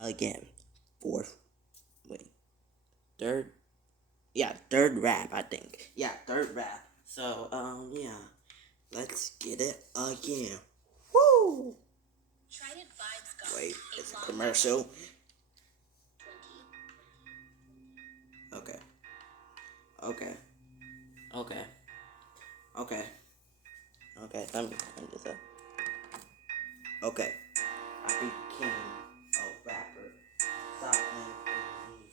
again. Fourth, wait, third, yeah, third rap, I think. Yeah, third rap. So, yeah, let's get it again. Woo! Wait, it's a commercial. Okay, okay, okay, okay, okay. Let me this up. Okay, I became a rapper. Stop playing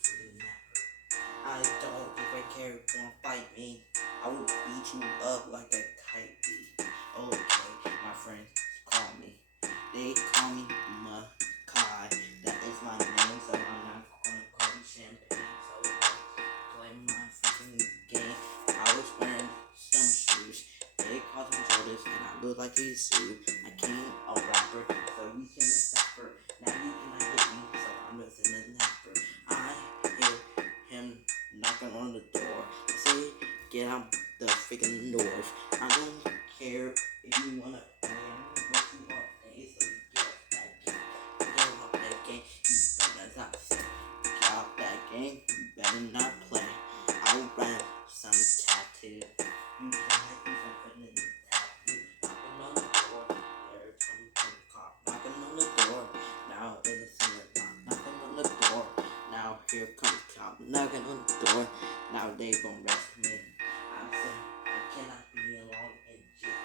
for the napper. I don't even care if you wanna fight me. I will beat you up like a kite bee. Okay, my friends call me. They call me Makai. That is my name, so I'm not gonna call you champagne. So don't play my freaking game. I was wearing some shoes. They called them Jordans, and I look like a suit. I came a rapper, so you can stopper. Now you cannot get me, so I'm just in a napper. I hear him knocking on the door. Say, get out the freaking doors. I don't care if you wanna play. I'm gonna let you off day, so you get off that game. Get off that game, you better not say. Get off that game, you better not play. I'll rap some tattoo. You can't do something in the tattoo. Knocking on the door, there comes the cop. Knocking on the door, now it is in the clock. Knocking on the door, now here comes the cop. Knocking on the door, now they gon' arrest me. I said I cannot be alone in jail.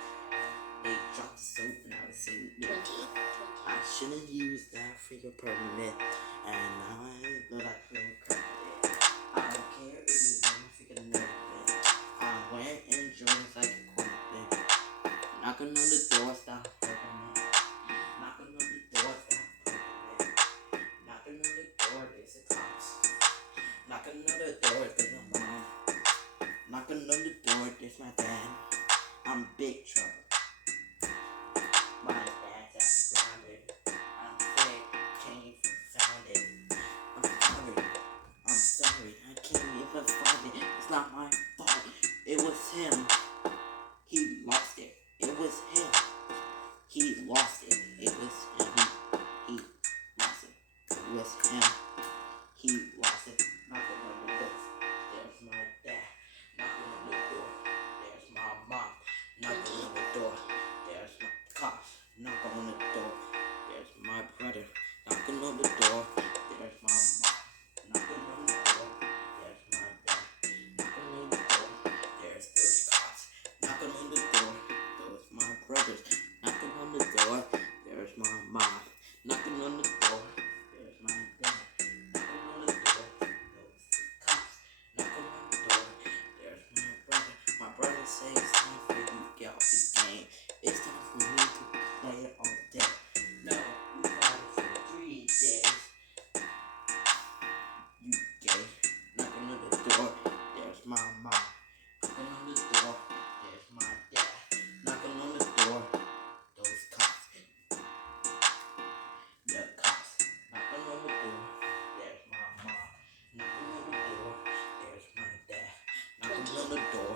They dropped the soap, now it's in jail. I shouldn't use that freaking permit, and now I know that freaking credit. I don't care if you want my freaking nerve. I went and joined like a quarterback. Knocking on the door, stop hurting me. Knocking on the door, stop hurting me. Knocking on the door, there's a cops. Knocking on the door, there's my mom. Knocking on the door, there's my dad. I'm big trouble. My dad's grounded. I'm sick, can't even find it. I'm sorry, I can't even find it. It's not my fault. It was him. He lost it. It was him. He lost it. It was him. He lost it. It was him. He lost it. Knocking on the door. There's my dad. Knocking on the door. There's my mom. Knocking on the door. There's my cops. Knocking on the door. There's my brother. Knocking on the door. There's my mom. Knocking on the door. There's my dad. Knocking on the door. There's those cops. Knocking on the door. Those my brothers. Knocking on the door. There's my mom. Knocking on the door. There's my dad. Knocking on the door. Those cops. Knocking on the door. There's my brother. My brother says it's time for you to get off the game. It's time for me to play it all day. No, we got it for 3 days. You gay. Knocking on the door. There's my mom. Knocking on the door. There's my dad. Knocking on the door. Those cops. The cops. Knocking on the door. There's my mom. Knocking on the door. There's my dad. Knocking on the door.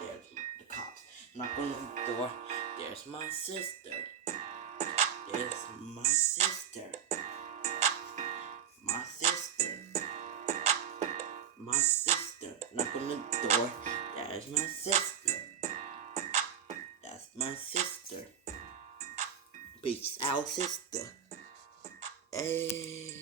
There's the cops. Knocking on the door. There's my sister. There's my sister. My sister. My sister. Knocking on the door. There's my sister. That's my sister. Peace out, sister. Hey.